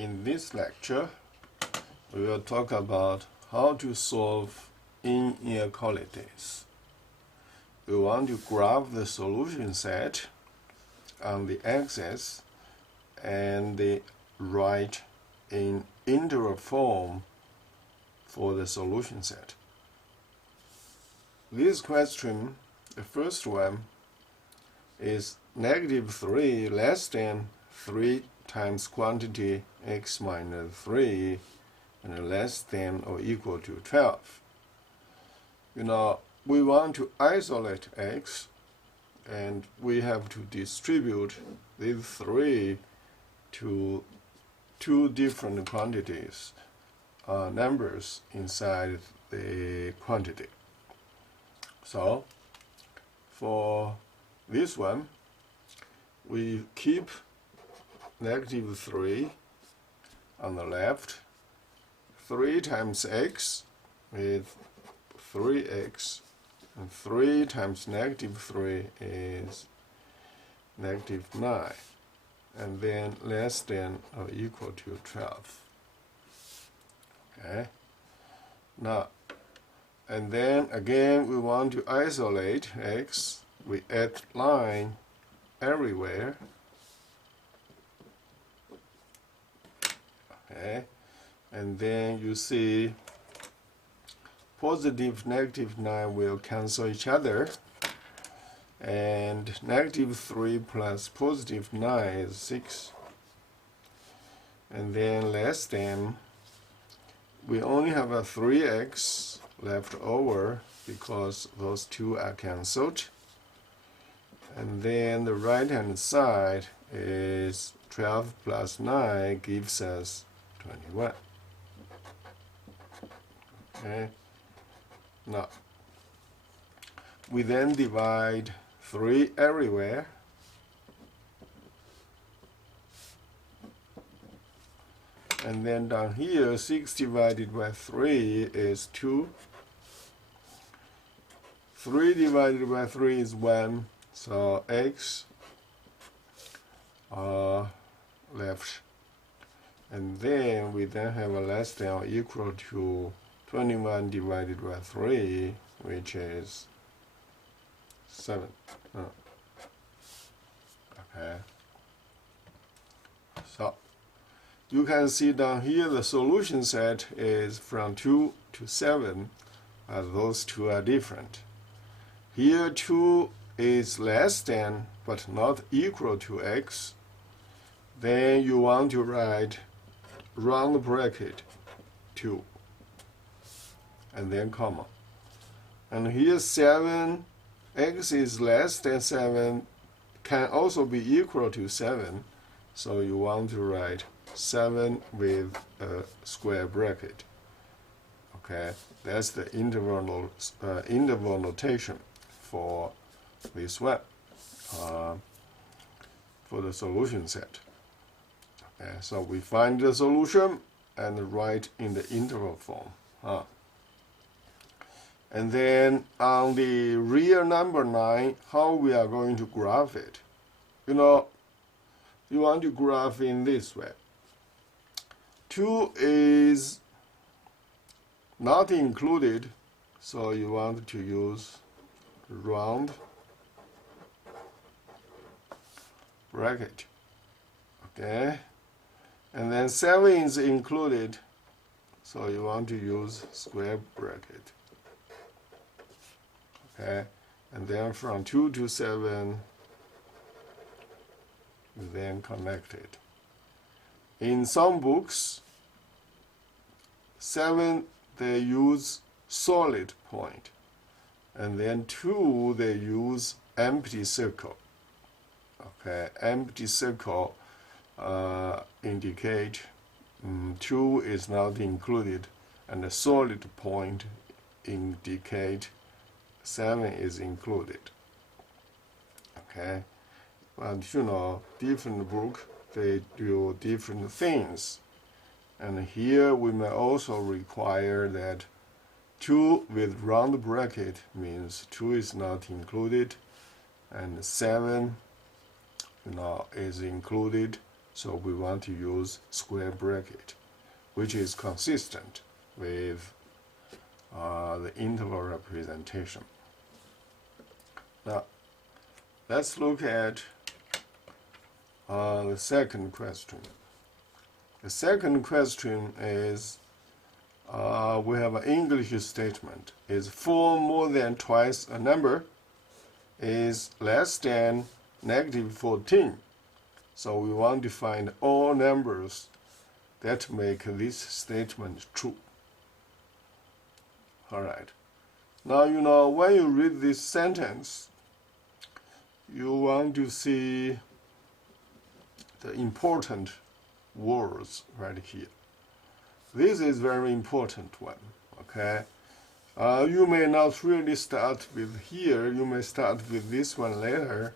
In this lecture, we will talk about how to solve inequalities. We want to graph the solution set on the axis and write in integral form for the solution set. This question, the first one, is -3 less than 3 times quantity x minus 3 and less than or equal to 12. We want to isolate x, and we have to distribute these 3 to 2 different quantities, numbers inside the quantity. So for this one, we keep -3 on the left. 3 times x with 3x, and 3 times -3 is -9, and then less than or equal to 12. Okay. Now, and then again we want to isolate x. We add line everywhere. Okay. And then you see positive -9 will cancel each other, and -3 plus +9 is 6, and then less than, we only have a 3x left over because those 2 are cancelled, and then the right hand side is 12 plus 9 gives us 21. Okay. Now, we then divide 3 everywhere. And then down here, 6 divided by 3 is 2. 3 divided by 3 is 1. So x left. And then we then have a less than or equal to 21 divided by 3, which is 7. Okay. So you can see down here the solution set is from 2 to 7, as those 2 are different. Here 2 is less than but not equal to x. Then you want to write round bracket 2, and then comma. And here 7, x is less than 7, can also be equal to 7, so you want to write 7 with a square bracket. Okay, that's the interval notation for this one, for the solution set. Okay, so we find the solution and write in the interval form. And then on the real number 9, how we are going to graph it? You want to graph in this way. 2 is not included, so you want to use round bracket. Okay. And then 7 is included, so you want to use square bracket. Okay, and then from 2 to 7, you then connect it. In some books, 7 they use solid point, and then 2 they use empty circle. Okay, empty circle indicate 2 is not included, and the solid point indicate 7 is included. Okay, but different book they do different things, and here we may also require that 2 with round bracket means 2 is not included, and 7 is included. So we want to use square bracket, which is consistent with the interval representation. Now, let's look at the second question. The second question is, we have an English statement. Is 4 more than twice a number? Is less than -14. So we want to find all numbers that make this statement true. Alright. Now, when you read this sentence, you want to see the important words right here. This is very important one, okay? You may not really start with here, you may start with this one later,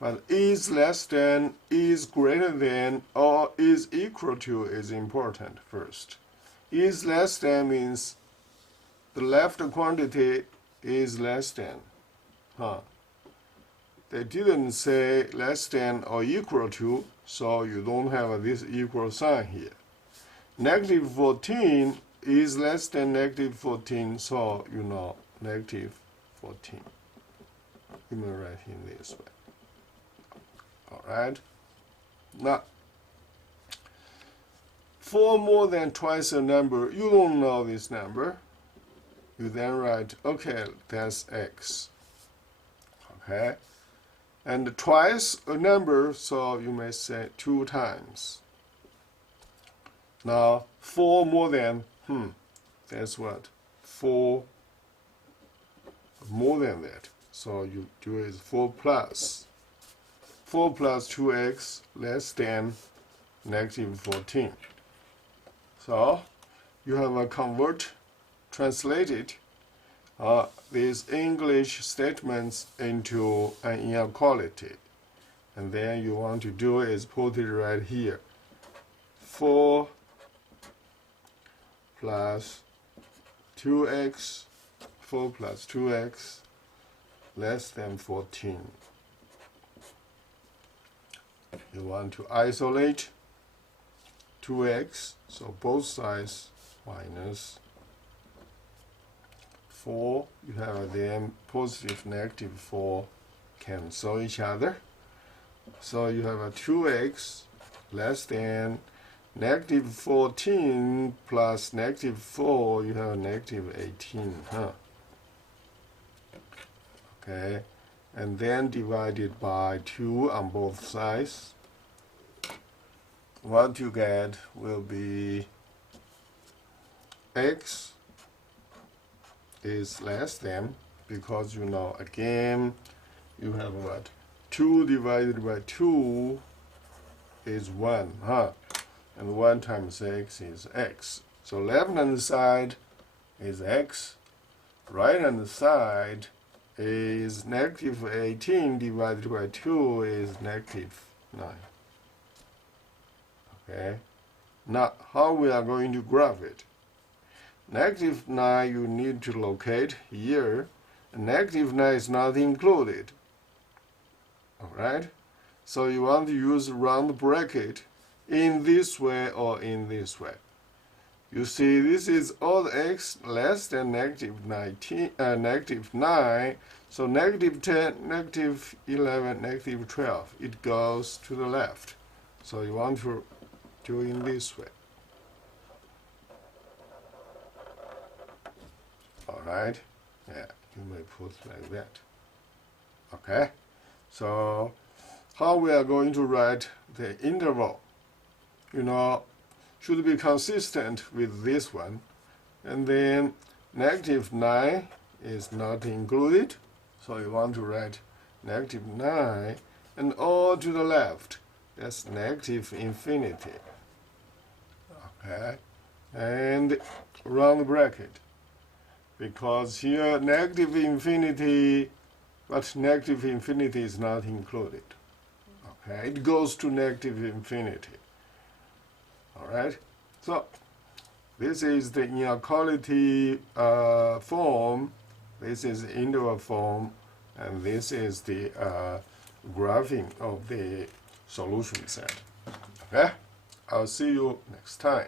but is less than, is greater than, or is equal to is important first. Is less than means the left quantity is less than. They didn't say less than or equal to, so you don't have this equal sign here. -14 is less than -14, so -14. You may write in this way. Alright? Now, 4 more than twice a number, you don't know this number. You then write, okay, that's x. Okay? And twice a number, so you may say 2 times. Now, 4 more than, that's what? 4 more than that. So you do is 4 plus. 4 plus 2x less than -14. So you have a translated these English statements into an inequality. And then you want to do is put it right here. 4 plus 2x, 4 plus 2x less than 14. You want to isolate 2x, so both sides minus 4. You have then positive, -4 cancel each other. So you have a 2x less than -14 plus -4, you have a -18, Okay, and then divided by 2 on both sides. What you get will be x is less than, because again, you have what? 2 divided by 2 is 1, And 1 times x is x. So left-hand side is x, right-hand side is -18 divided by 2 is -9. Okay? Now, how we are going to graph it? -9 you need to locate here. -9 is not included. Alright? So you want to use round bracket in this way or in this way. You see, this is all x less than -9, so -10, -11, -12. It goes to the left. So you want to do in this way. Alright? Yeah, you may put like that. Okay? So, how we are going to write the interval? Should be consistent with this one. And then -9 is not included. So you want to write -9 and all to the left. That's -infinity. Okay? And round bracket. Because here -infinity, but -infinity is not included. Okay? It goes to -infinity. Alright, so this is the inequality form, this is the interval form, and this is the graphing of the solution set. Okay? I'll see you next time.